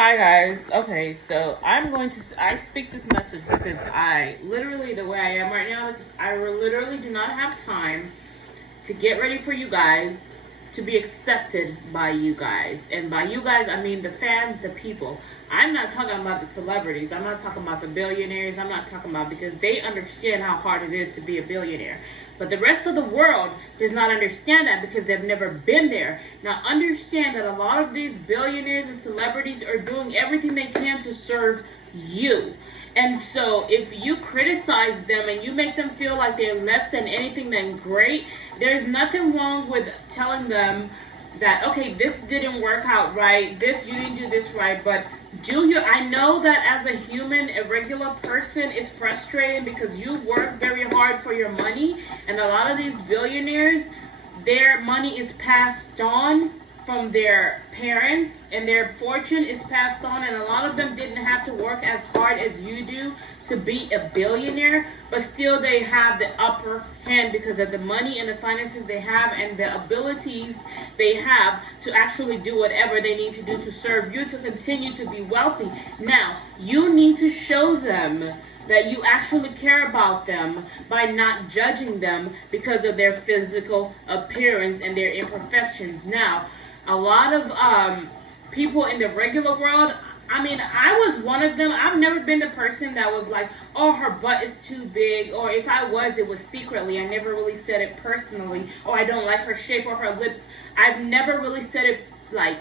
Hi guys. Okay, so I speak this message because I literally the way I am right now because I literally do not have time to get ready for you guys to be accepted by you guys. And by you guys, I mean the fans, the people. I'm not talking about the celebrities. I'm not talking about the billionaires. I'm not talking about because they understand how hard it is to be a billionaire. But the rest of the world does not understand that because they've never been there. Now understand that a lot of these billionaires and celebrities are doing everything they can to serve you. And so if you criticize them and you make them feel like they're less than anything than great, there's nothing wrong with telling them that, okay, this didn't work out right, this you didn't do this right, but I know that as a human, a regular person, it's frustrating because you work very hard for your money, and a lot of these billionaires, their money is passed on from their parents, and their fortune is passed on, and a lot of them didn't have to work as hard as you do to be a billionaire, but still they have the upper hand because of the money and the finances they have and the abilities they have to actually do whatever they need to do to serve you to continue to be wealthy. Now, you need to show them that you actually care about them by not judging them because of their physical appearance and their imperfections. Now, a lot of people in the regular world, I mean, I was one of them. I've never been the person that was like, oh, her butt is too big. Or if I was, it was secretly. I never really said it personally. Or I don't like her shape or her lips. I've never really said it like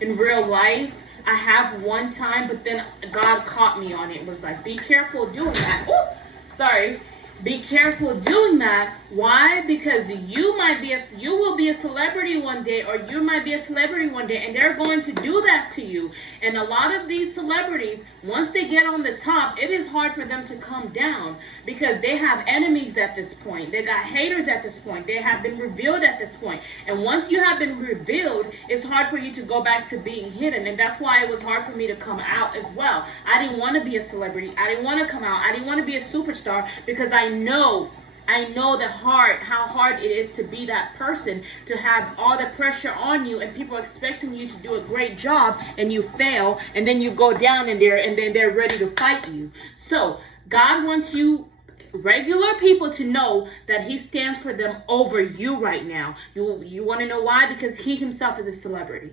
in real life. I have one time, but then God caught me on it. It was like, be careful doing that. Ooh, sorry. Be careful doing that. Why? Because you will be a celebrity one day, or you might be a celebrity one day, and they're going to do that to you. And a lot of these celebrities, once they get on the top, it is hard for them to come down because they have enemies at this point. They got haters at this point. They have been revealed at this point. And once you have been revealed, it's hard for you to go back to being hidden. And that's why it was hard for me to come out as well. I didn't want to be a celebrity. I didn't want to come out. I didn't want to be a superstar because I know how hard it is to be that person, to have all the pressure on you and people expecting you to do a great job and you fail and then you go down in there and then they're ready to fight you. So God wants you regular people to know that he stands for them over you right now. You want to know why? Because he himself is a celebrity.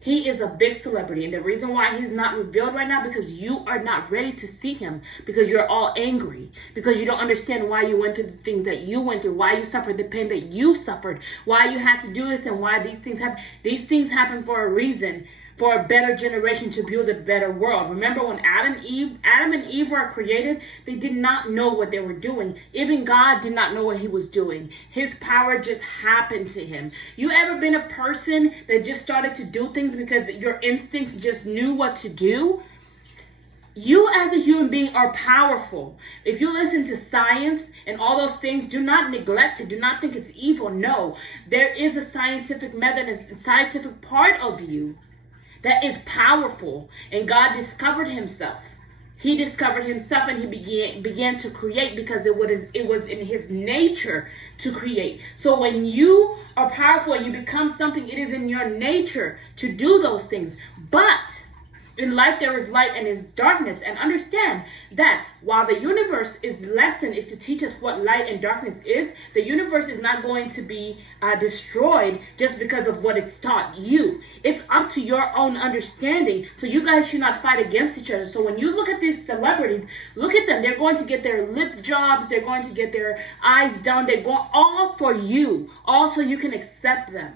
He is a big celebrity, and the reason why he's not revealed right now because you are not ready to see him, because you're all angry, because you don't understand why you went through the things that you went through, why you suffered the pain that you suffered, why you had to do this, and why these things happen. These things happen for a reason, for a better generation, to build a better world. Remember when Adam and Eve were created, they did not know what they were doing. Even God did not know what he was doing. His power just happened to him. You ever been a person that just started to do things because your instincts just knew what to do? You as a human being are powerful. If you listen to science and all those things, do not neglect it. Do not think it's evil. No, there is a scientific method, a scientific part of you that is powerful, and God discovered himself. He discovered himself, and he began to create because it was in his nature to create. So when you are powerful and you become something, it is in your nature to do those things. But in life there is light and is darkness, and understand that while the universe lesson is to teach us what light and darkness is, the universe is not going to be destroyed just because of what it's taught you. It's up to your own understanding. So you guys should not fight against each other. So when you look at these celebrities, look at them. They're going to get their lip jobs. They're going to get their eyes done. They're going all for you, all so you can accept them.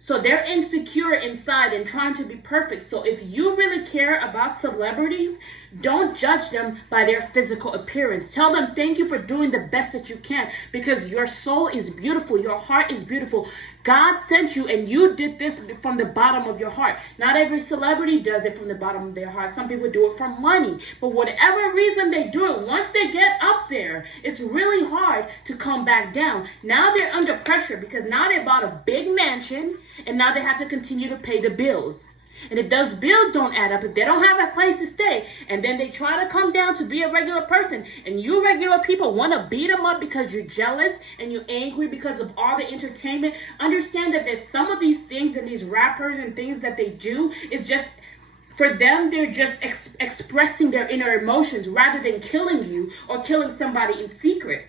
So they're insecure inside and trying to be perfect. So if you really care about celebrities, don't judge them by their physical appearance. Tell them thank you for doing the best that you can, because your soul is beautiful. Your heart is beautiful. God sent you, and you did this from the bottom of your heart. Not every celebrity does it from the bottom of their heart. Some people do it for money. But whatever reason they do it, once they get up there, it's really hard to come back down. Now they're under pressure because now they bought a big mansion, and now they have to continue to pay the bills. And if those bills don't add up, if they don't have a place to stay, and then they try to come down to be a regular person, and you regular people want to beat them up because you're jealous and you're angry because of all the entertainment, understand that there's some of these things and these rappers and things that they do is just, for them, they're just expressing their inner emotions rather than killing you or killing somebody in secret.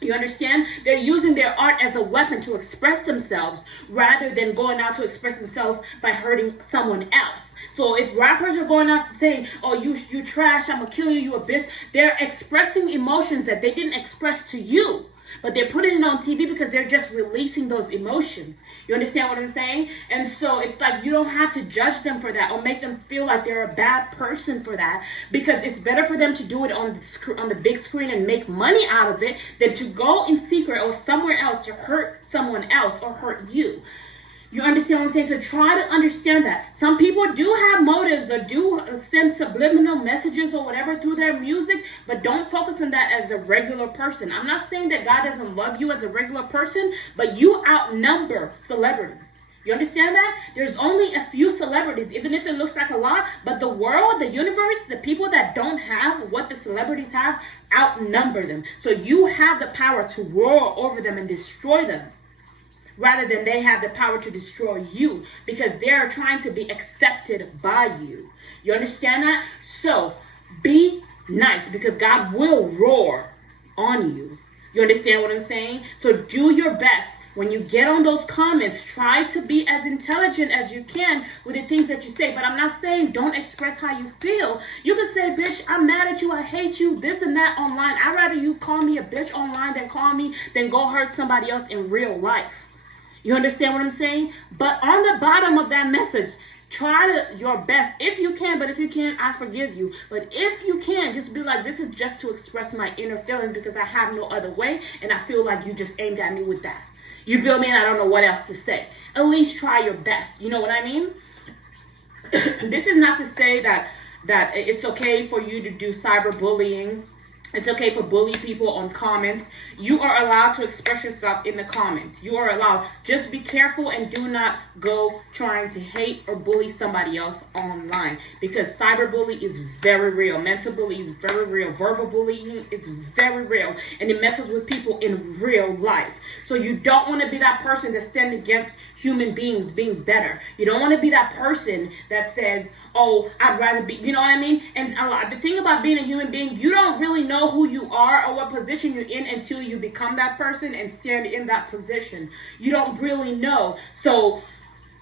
You understand? They're using their art as a weapon to express themselves rather than going out to express themselves by hurting someone else. So if rappers are going out saying, oh, you trash, I'm gonna kill you, you a bitch, they're expressing emotions that they didn't express to you. But they're putting it on TV because they're just releasing those emotions. You understand what I'm saying? And so it's like you don't have to judge them for that or make them feel like they're a bad person for that, because it's better for them to do it on the big screen and make money out of it than to go in secret or somewhere else to hurt someone else or hurt you. You understand what I'm saying? So try to understand that. Some people do have motives or do send subliminal messages or whatever through their music, but don't focus on that as a regular person. I'm not saying that God doesn't love you as a regular person, but you outnumber celebrities. You understand that? There's only a few celebrities, even if it looks like a lot, but the world, the universe, the people that don't have what the celebrities have outnumber them. So you have the power to roar over them and destroy them, rather than they have the power to destroy you, because they're trying to be accepted by you. You understand that? So be nice, because God will roar on you. You understand what I'm saying? So do your best. When you get on those comments, try to be as intelligent as you can with the things that you say. But I'm not saying don't express how you feel. You can say, bitch, I'm mad at you, I hate you, this and that online. I'd rather you call me a bitch online than go hurt somebody else in real life. You understand what I'm saying? But on the bottom of that message, try your best if you can. But if you can't, I forgive you. But if you can, just be like, this is just to express my inner feelings because I have no other way. And I feel like you just aimed at me with that. You feel me? And I don't know what else to say. At least try your best. You know what I mean? This is not to say that it's okay for you to do cyberbullying. It's okay for bully people on comments. You are allowed to express yourself in the comments. You are allowed. Just be careful and do not go trying to hate or bully somebody else online, because cyberbullying is very real. Mental bullying is very real. Verbal bullying is very real, and it messes with people in real life. So you don't want to be that person that stands against human beings being better. You don't want to be that person that says, oh, I'd rather be, you know what I mean? And the thing about being a human being, you don't really know who you are or what position you're in until you become that person and stand in that position. You don't really know. So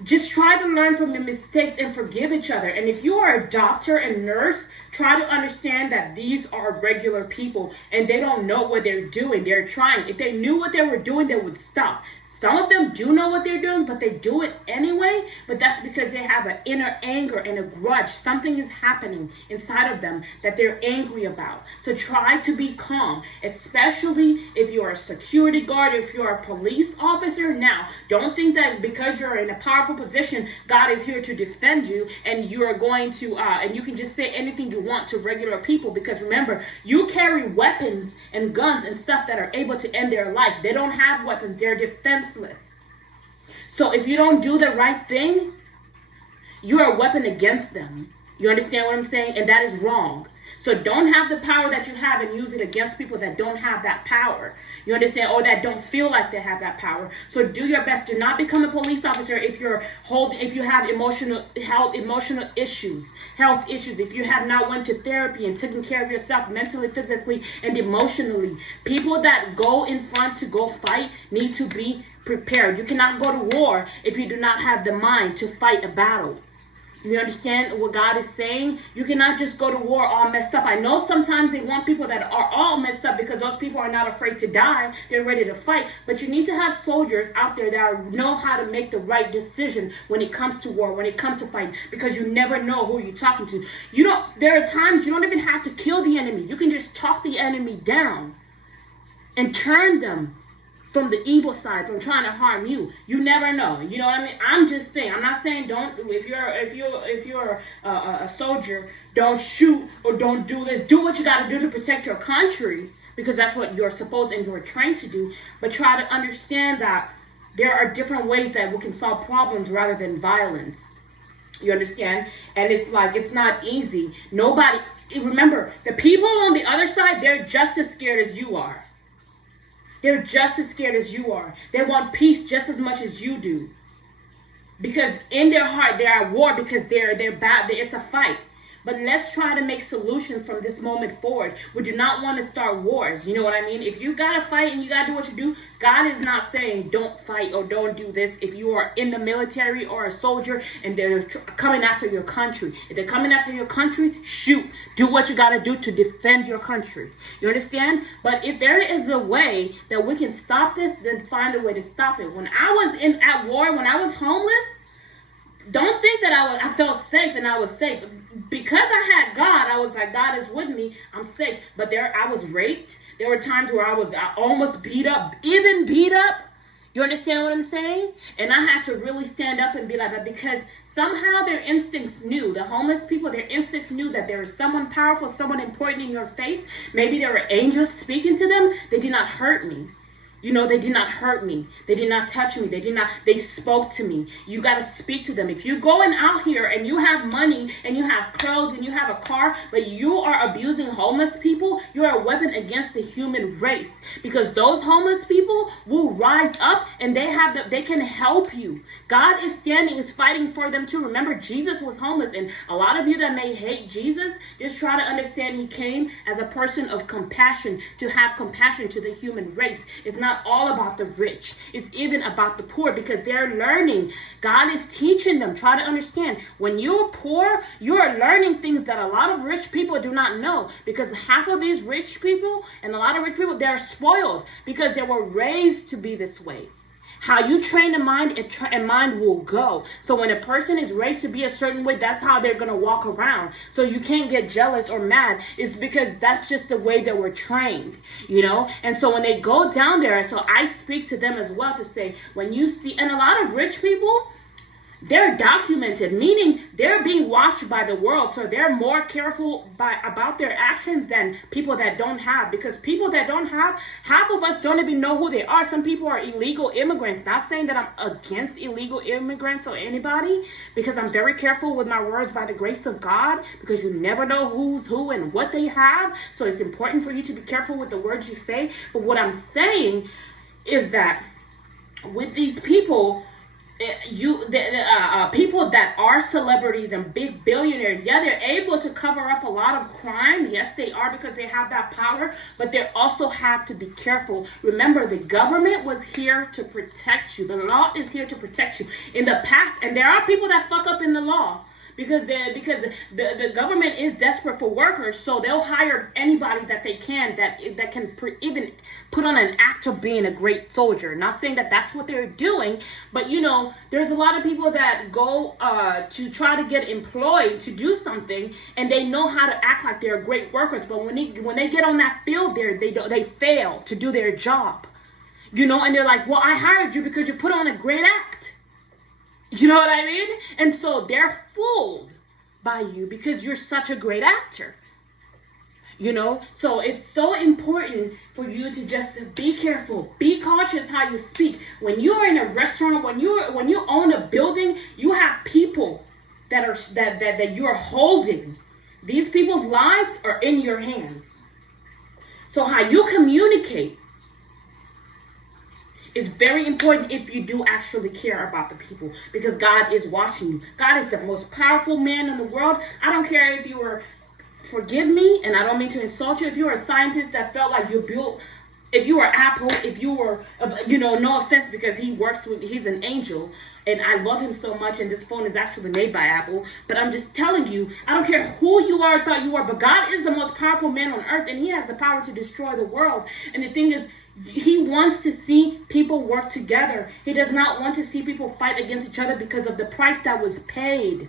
just try to learn from your mistakes and forgive each other. And if you are a doctor and nurse, try to understand that these are regular people and they don't know what they're doing. They're trying. If they knew what they were doing, they would stop. Some of them do know what they're doing, but they do it anyway. But that's because they have an inner anger and a grudge. Something is happening inside of them that they're angry about. So try to be calm, especially if you're a security guard, if you're a police officer. Now, don't think that because you're in a powerful position, God is here to defend you and you are going to, and you can just say anything you want to regular people. Because remember, you carry weapons and guns and stuff that are able to end their life. They don't have weapons. They're defenseless. So if you don't do the right thing, you're a weapon against them. You understand what I'm saying? And that is wrong. So don't have the power that you have and use it against people that don't have that power. You understand? Or that don't feel like they have that power. So do your best. Do not become a police officer if you have emotional issues, health issues. If you have not went to therapy and taken care of yourself mentally, physically, and emotionally. People that go in front to go fight need to be prepared. You cannot go to war if you do not have the mind to fight a battle. You understand what God is saying? You cannot just go to war all messed up. I know sometimes they want people that are all messed up because those people are not afraid to die. They're ready to fight. But you need to have soldiers out there that know how to make the right decision when it comes to war, when it comes to fighting, because you never know who you're talking to. There are times you don't even have to kill the enemy. You can just talk the enemy down and turn them from the evil side, from trying to harm you. You never know. You know what I mean? I'm just saying. I'm not saying don't. If you're a soldier, don't shoot or don't do this. Do what you got to do to protect your country, because that's what you're supposed and you're trained to do. But try to understand that there are different ways that we can solve problems rather than violence. You understand? And it's like, it's not easy. Nobody, remember, the people on the other side, they're just as scared as you are. They're just as scared as you are. They want peace just as much as you do. Because in their heart, they're at war because they're bad. It's a fight. But let's try to make solutions from this moment forward. We do not want to start wars. You know what I mean? If you got to fight and you got to do what you do, God is not saying don't fight or don't do this. If you are in the military or a soldier and they're coming after your country. If they're coming after your country, shoot. Do what you got to do to defend your country. You understand? But if there is a way that we can stop this, then find a way to stop it. When I was at war, when I was homeless, don't think that I felt safe and I was safe. Because I had God, I was like, God is with me, I'm safe. But I was raped. There were times where I almost beat up, even beat up. You understand what I'm saying? And I had to really stand up and be like that, because somehow their instincts knew, the homeless people, their instincts knew that there was someone powerful, someone important in your face. Maybe there were angels speaking to them. They did not hurt me. You know, they did not hurt me. They did not touch me. They spoke to me. You got to speak to them. If you're going out here and you have money and you have clothes and you have a car, but you are abusing homeless people, you're a weapon against the human race. Because those homeless people will rise up and they can help you. God is fighting for them too. Remember, Jesus was homeless, and a lot of you that may hate Jesus, just try to understand he came as a person of compassion, to have compassion to the human race. It's not all about the rich. It's even about the poor, because they're learning. God is teaching them. Try to understand. When you're poor, you're learning things that a lot of rich people do not know, because half of these rich people and a lot of rich people, they're spoiled because they were raised to be this way. How you train the mind, and mind will go. So when a person is raised to be a certain way, that's how they're going to walk around. So you can't get jealous or mad. It's because that's just the way that we're trained, you know? And so when they go down there, so I speak to them as well to say, when you see, and a lot of rich people, they're documented, meaning they're being watched by the world. So they're more careful about their actions than people that don't have. Because people that don't have, half of us don't even know who they are. Some people are illegal immigrants. Not saying that I'm against illegal immigrants or anybody, because I'm very careful with my words by the grace of God, because you never know who's who and what they have. So it's important for you to be careful with the words you say. But what I'm saying is that with these people, people that are celebrities and big billionaires, yeah, they're able to cover up a lot of crime. Yes, they are, because they have that power, but they also have to be careful. Remember, the government was here to protect you. The law is here to protect you. In the past, and there are people that fuck up in the law, because the government is desperate for workers, so they'll hire anybody that they can that can even put on an act of being a great soldier. Not saying that that's what they're doing, but you know, there's a lot of people that go to try to get employed to do something, and they know how to act like they're great workers, but when they get on that field, they fail to do their job, you know, and they're like, well, I hired you because you put on a great act. You know what I mean? And so they're fooled by you because you're such a great actor. You know? So it's so important for you to just be careful. Be cautious how you speak. When you're in a restaurant, when you own a building, you have people that you're holding. These people's lives are in your hands. So how you communicate is very important if you do actually care about the people, because God is watching you. God is the most powerful man in the world. I don't care if you were, forgive me, and I don't mean to insult you, if you were a scientist that felt like you built, if you were Apple, if you were, you know, no offense, because he's an angel, and I love him so much, and this phone is actually made by Apple, but I'm just telling you, I don't care who you are or thought you are, but God is the most powerful man on earth, and he has the power to destroy the world. And the thing is, he wants to see people work together. He does not want to see people fight against each other because of the price that was paid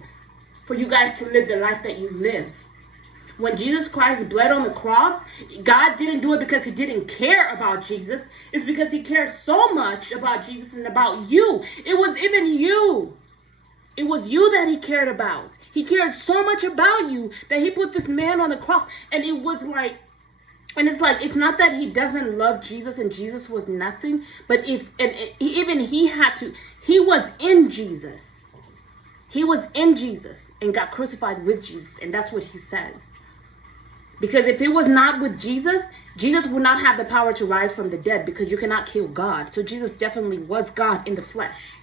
for you guys to live the life that you live. When Jesus Christ bled on the cross, God didn't do it because he didn't care about Jesus. It's because he cared so much about Jesus and about you. It was even you. It was you that he cared about. He cared so much about you that he put this man on the cross. And it was like, and it's like, it's not that he doesn't love Jesus and Jesus was nothing, but he was in Jesus. He was in Jesus and got crucified with Jesus. And that's what he says. Because if it was not with Jesus, Jesus would not have the power to rise from the dead, because you cannot kill God. So Jesus definitely was God in the flesh.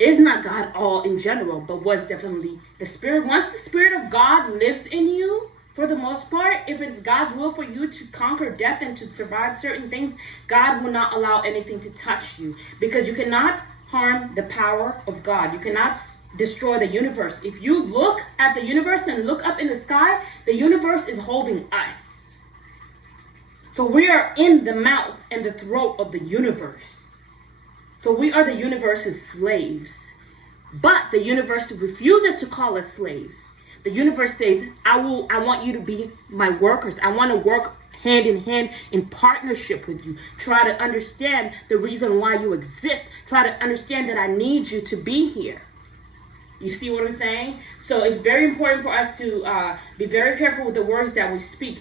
Is not God all in general, but was definitely the Spirit. Once the Spirit of God lives in you, for the most part, if it's God's will for you to conquer death and to survive certain things, God will not allow anything to touch you, because you cannot harm the power of God. You cannot destroy the universe. If you look at the universe and look up in the sky, the universe is holding us. So we are in the mouth and the throat of the universe. So we are the universe's slaves. But the universe refuses to call us slaves. The universe says, I want you to be my workers. I want to work hand in partnership with you. Try to understand the reason why you exist. Try to understand that I need you to be here. You see what I'm saying? So it's very important for us to be very careful with the words that we speak.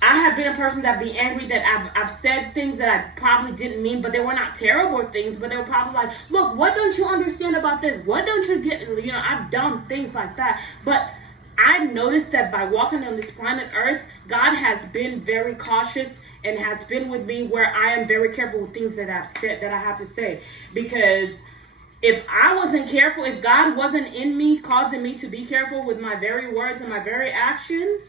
I have been a person that be angry that I've said things that I probably didn't mean, but they were not terrible things, but they were probably like, look, what don't you understand about this? What don't you get? I've done things like that. But I've noticed that by walking on this planet Earth, God has been very cautious and has been with me, where I am very careful with things that I've said, that I have to say. Because if I wasn't careful, if God wasn't in me, causing me to be careful with my very words and my very actions,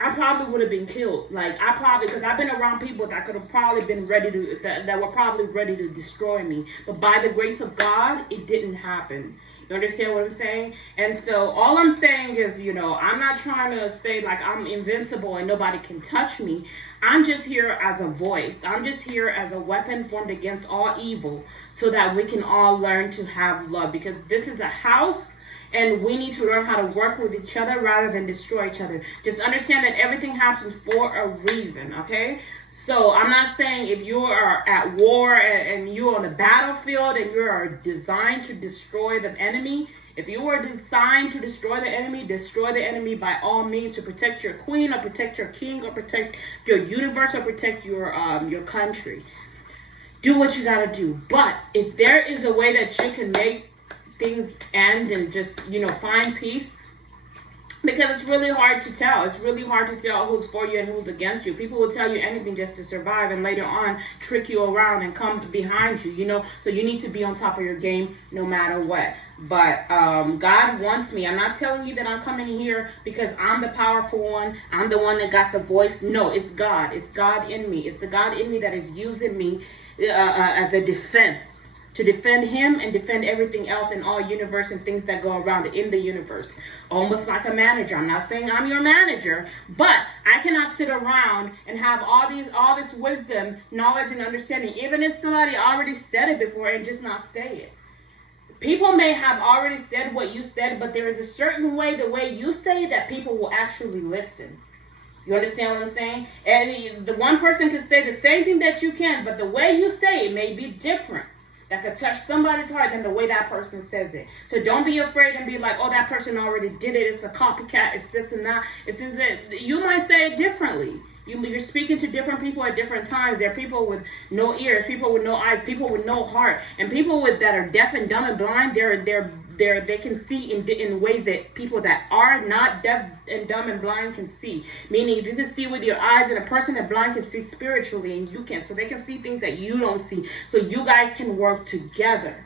I probably would have been killed. Because I've been around people that could have probably been that were probably ready to destroy me. But by the grace of God, it didn't happen. You understand what I'm saying? And so all I'm saying is, I'm not trying to say like I'm invincible and nobody can touch me. I'm just here as a voice. I'm just here as a weapon formed against all evil, so that we can all learn to have love. Because this is a house, and we need to learn how to work with each other rather than destroy each other. Just understand that everything happens for a reason, okay? So I'm not saying if you are at war and you're on the battlefield and you are designed to destroy the enemy, if you are designed to destroy the enemy by all means, to protect your queen or protect your king or protect your universe or protect your country. Do what you gotta do. But if there is a way that you can make things end and just, find peace, because it's really hard to tell. It's really hard to tell who's for you and who's against you. People will tell you anything just to survive, and later on trick you around and come behind you, So you need to be on top of your game no matter what. But God wants me. I'm not telling you that I'm coming here because I'm the powerful one. I'm the one that got the voice. No, it's God. It's God in me. It's the God in me that is using me as a defense, to defend him and defend everything else in all universe and things that go around in the universe. Almost like a manager. I'm not saying I'm your manager, but I cannot sit around and have all this wisdom, knowledge, and understanding, even if somebody already said it before, and just not say it. People may have already said what you said, but there is a certain way, the way you say it, that people will actually listen. You understand what I'm saying? And the one person can say the same thing that you can, but the way you say it may be different. That could touch somebody's heart than the way that person says it. So don't be afraid and be like, oh, that person already did it. It's a copycat. It's this and that. It's that. You might say it differently. You're speaking to different people at different times. There are people with no ears, people with no eyes, people with no heart, and people that are deaf and dumb and blind. They can see in ways that people that are not deaf and dumb and blind can see. Meaning, if you can see with your eyes, and a person that blind can see spiritually, and you can, so they can see things that you don't see. So you guys can work together.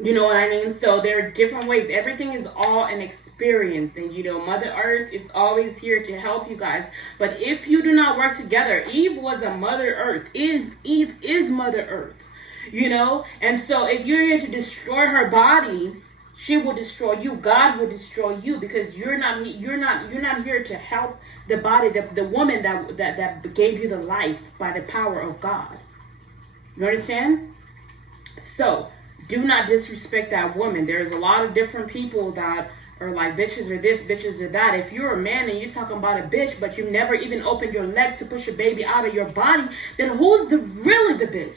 You know what I mean? So there are different ways. Everything is all an experience. And, Mother Earth is always here to help you guys. But if you do not work together, Eve was a Mother Earth. Eve is Mother Earth. And so if you're here to destroy her body, she will destroy you. God will destroy you, because you're not here to help the body, the woman that gave you the life by the power of God. You understand? So do not disrespect that woman. There's a lot of different people that are like bitches or this, bitches or that. If you're a man and you're talking about a bitch, but you never even opened your legs to push a baby out of your body, then who's really the bitch?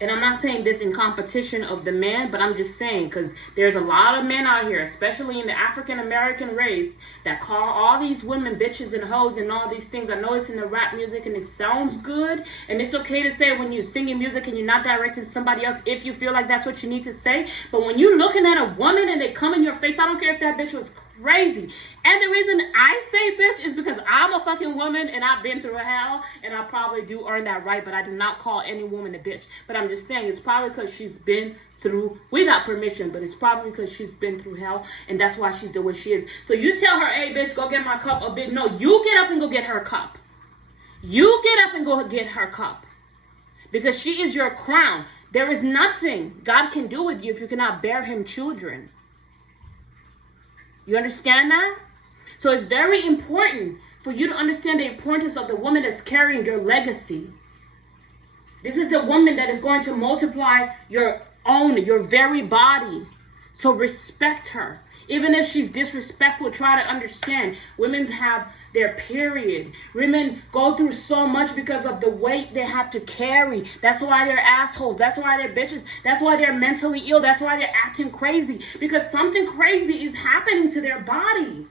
And I'm not saying this in competition of the man, but I'm just saying, because there's a lot of men out here, especially in the African American race, that call all these women bitches and hoes and all these things. I know it's in the rap music and it sounds good, and it's okay to say when you're singing music and you're not directed to somebody else if you feel like that's what you need to say. But when you're looking at a woman and they come in your face, I don't care if that bitch was crazy. And the reason I say bitch is because I'm a fucking woman and I've been through hell, and I probably do earn that right, but I do not call any woman a bitch. But I'm just saying it's probably because she's been through, without permission, but it's probably because she's been through hell, and that's why she's the way she is. So you tell her, hey bitch, go get my cup a bit. No, you get up and go get her cup. You get up and go get her cup. Because she is your crown. There is nothing God can do with you if you cannot bear him children. You understand that? So it's very important for you to understand the importance of the woman that's carrying your legacy. This is the woman that is going to multiply your very body. So respect her. Even if she's disrespectful, try to understand. Women have their period. Women go through so much because of the weight they have to carry. That's why they're assholes. That's why they're bitches. That's why they're mentally ill. That's why they're acting crazy. Because something crazy is happening to their body.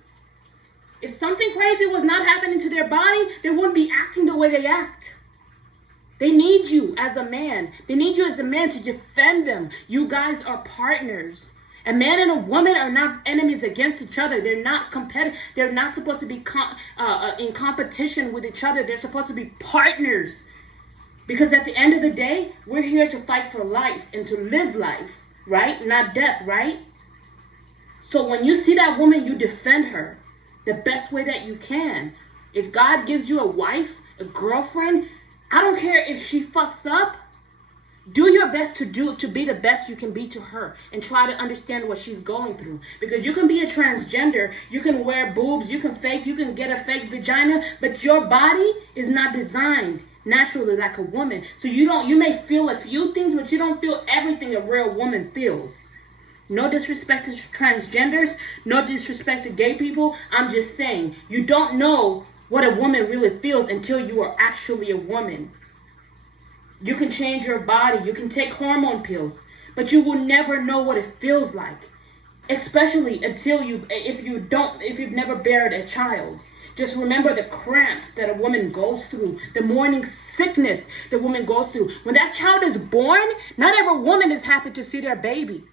If something crazy was not happening to their body, they wouldn't be acting the way they act. They need you as a man. They need you as a man to defend them. You guys are partners. A man and a woman are not enemies against each other. They're not competitive. They're not supposed to be in competition with each other. They're supposed to be partners. Because at the end of the day, we're here to fight for life and to live life, right? Not death, right? So when you see that woman, you defend her the best way that you can. If God gives you a wife, a girlfriend, I don't care if she fucks up. Do your best to be the best you can be to her, and try to understand what she's going through. Because you can be a transgender, you can wear boobs, you can get a fake vagina, but your body is not designed naturally like a woman. So you may feel a few things, but you don't feel everything a real woman feels. No disrespect to transgenders, no disrespect to gay people. I'm just saying, you don't know what a woman really feels until you are actually a woman. You can change your body, you can take hormone pills, but you will never know what it feels like. Especially if you've never buried a child. Just remember the cramps that a woman goes through, the morning sickness the woman goes through. When that child is born, not every woman is happy to see their baby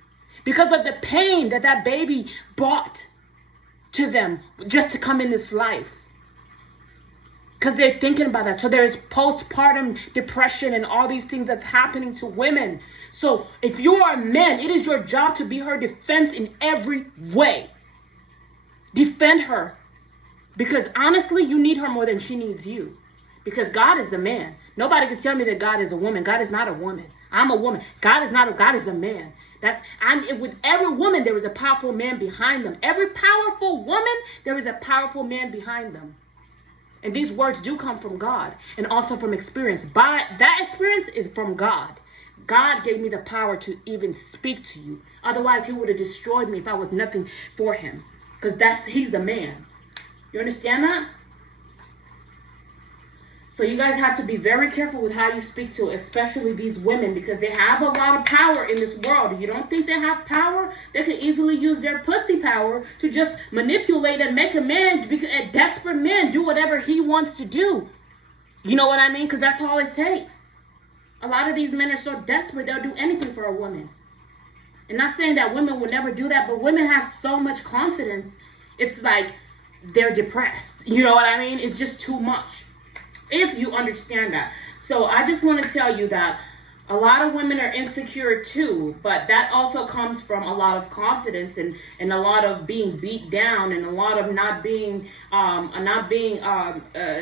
because of the pain that baby brought to them just to come in this life. Because they're thinking about that. So there's postpartum depression and all these things that's happening to women. So if you are a man, it is your job to be her defense in every way. Defend her. Because honestly, you need her more than she needs you. Because God is a man. Nobody can tell me that God is a woman. God is not a woman. I'm a woman. God is a man. With every woman, there is a powerful man behind them. Every powerful woman, there is a powerful man behind them. And these words do come from God and also from experience. That experience is from God. God gave me the power to even speak to you. Otherwise, he would have destroyed me if I was nothing for him. Because he's a man. You understand that? So you guys have to be very careful with how you speak to, especially these women, because they have a lot of power in this world. If you don't think they have power, they can easily use their pussy power to just manipulate and make a desperate man, do whatever he wants to do. You know what I mean? Because that's all it takes. A lot of these men are so desperate, they'll do anything for a woman. And not saying that women will never do that, but women have so much confidence, it's like they're depressed. You know what I mean? It's just too much. If you understand that. So I just want to tell you that a lot of women are insecure too, but that also comes from a lot of confidence and a lot of being beat down and a lot of not being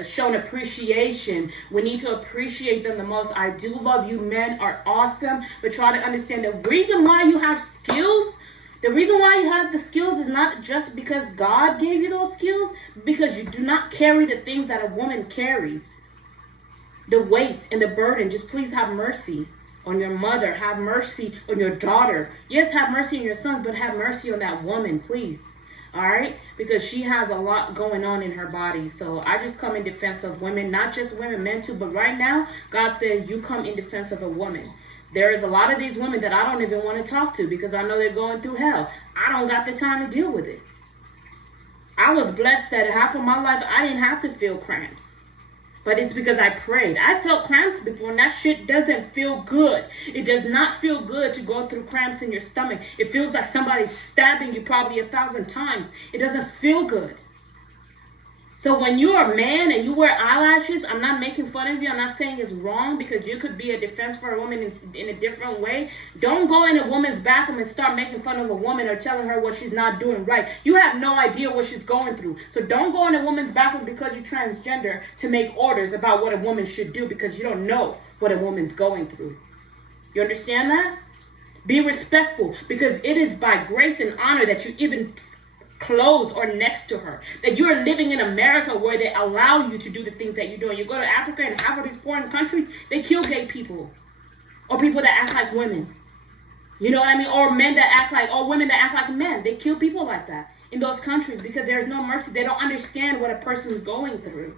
shown appreciation. We need to appreciate them the most. I do love you. Men are awesome, but try to understand the reason why you have skills. The reason why you have the skills is not just because God gave you those skills, because you do not carry the things that a woman carries. The weight and the burden. Just please have mercy on your mother. Have mercy on your daughter. Yes, have mercy on your son, but have mercy on that woman, please. All right? Because she has a lot going on in her body. So I just come in defense of women, not just women, men too. But right now, God says you come in defense of a woman. There is a lot of these women that I don't even want to talk to because I know they're going through hell. I don't got the time to deal with it. I was blessed that half of my life I didn't have to feel cramps. But it's because I prayed. I felt cramps before, and that shit doesn't feel good. It does not feel good to go through cramps in your stomach. It feels like somebody's stabbing you probably 1,000 times. It doesn't feel good. So when you're a man and you wear eyelashes, I'm not making fun of you. I'm not saying it's wrong because you could be a defense for a woman in a different way. Don't go in a woman's bathroom and start making fun of a woman or telling her what she's not doing right. You have no idea what she's going through. So don't go in a woman's bathroom because you're transgender to make orders about what a woman should do because you don't know what a woman's going through. You understand that? Be respectful because it is by grace and honor that you even close or next to her, that you are living in America where they allow you to do the things that you're doing. You go to Africa and half of these foreign countries, they kill gay people or people that act like women. You know what I mean? Or men that act like, or women that act like men. They kill people like that in those countries because there is no mercy. They don't understand what a person is going through.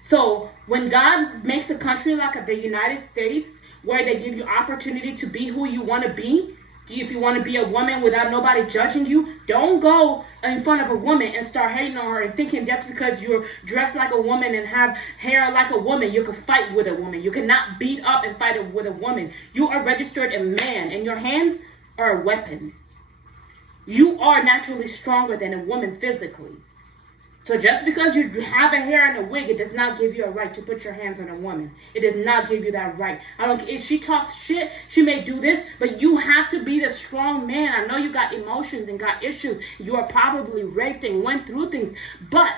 So when God makes a country like the United States where they give you opportunity to be who you want to be, if you want to be a woman without nobody judging you, don't go in front of a woman and start hating on her and thinking just because you're dressed like a woman and have hair like a woman, you can fight with a woman. You cannot beat up and fight with a woman. You are registered a man and your hands are a weapon. You are naturally stronger than a woman physically. So just because you have a hair and a wig, it does not give you a right to put your hands on a woman. It does not give you that right. I don't. If she talks shit, she may do this, but you have to be the strong man. I know you got emotions and got issues. You are probably raped and went through things, but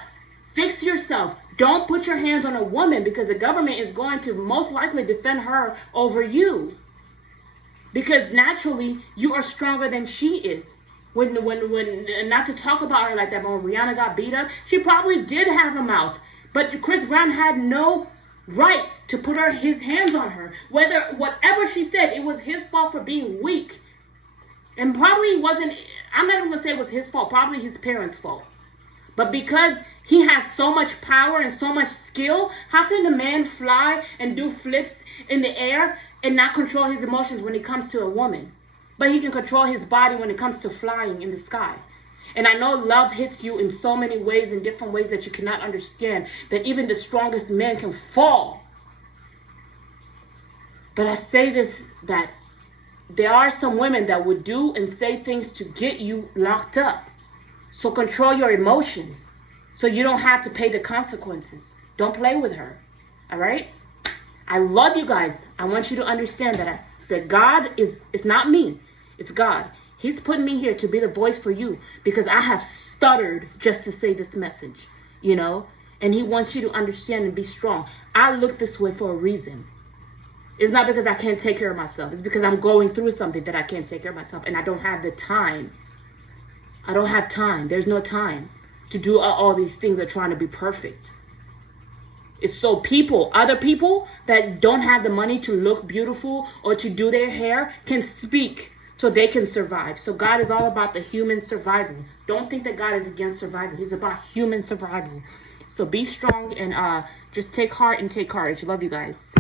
fix yourself. Don't put your hands on a woman because the government is going to most likely defend her over you. Because naturally, you are stronger than she is. When not to talk about her like that, but when Rihanna got beat up, she probably did have a mouth. But Chris Brown had no right to put his hands on her. Whatever she said, it was his fault for being weak. And probably wasn't, I'm not even going to say it was his fault, probably his parents' fault. But because he has so much power and so much skill, how can the man fly and do flips in the air and not control his emotions when it comes to a woman? But he can control his body when it comes to flying in the sky. And I know love hits you in so many ways, in different ways that you cannot understand, that even the strongest man can fall. But I say this, that there are some women that would do and say things to get you locked up. So control your emotions so you don't have to pay the consequences. Don't play with her. All right? I love you guys. I want you to understand that God it's not me. It's God. He's putting me here to be the voice for you because I have stuttered just to say this message, you know? And he wants you to understand and be strong. I look this way for a reason. It's not because I can't take care of myself. It's because I'm going through something that I can't take care of myself and I don't have the time. I don't have time. There's no time to do all these things that are trying to be perfect. It's so other people that don't have the money to look beautiful or to do their hair can speak so they can survive. So God is all about the human survival. Don't think that God is against survival. He's about human survival. So be strong and just take heart and take courage. Love you guys.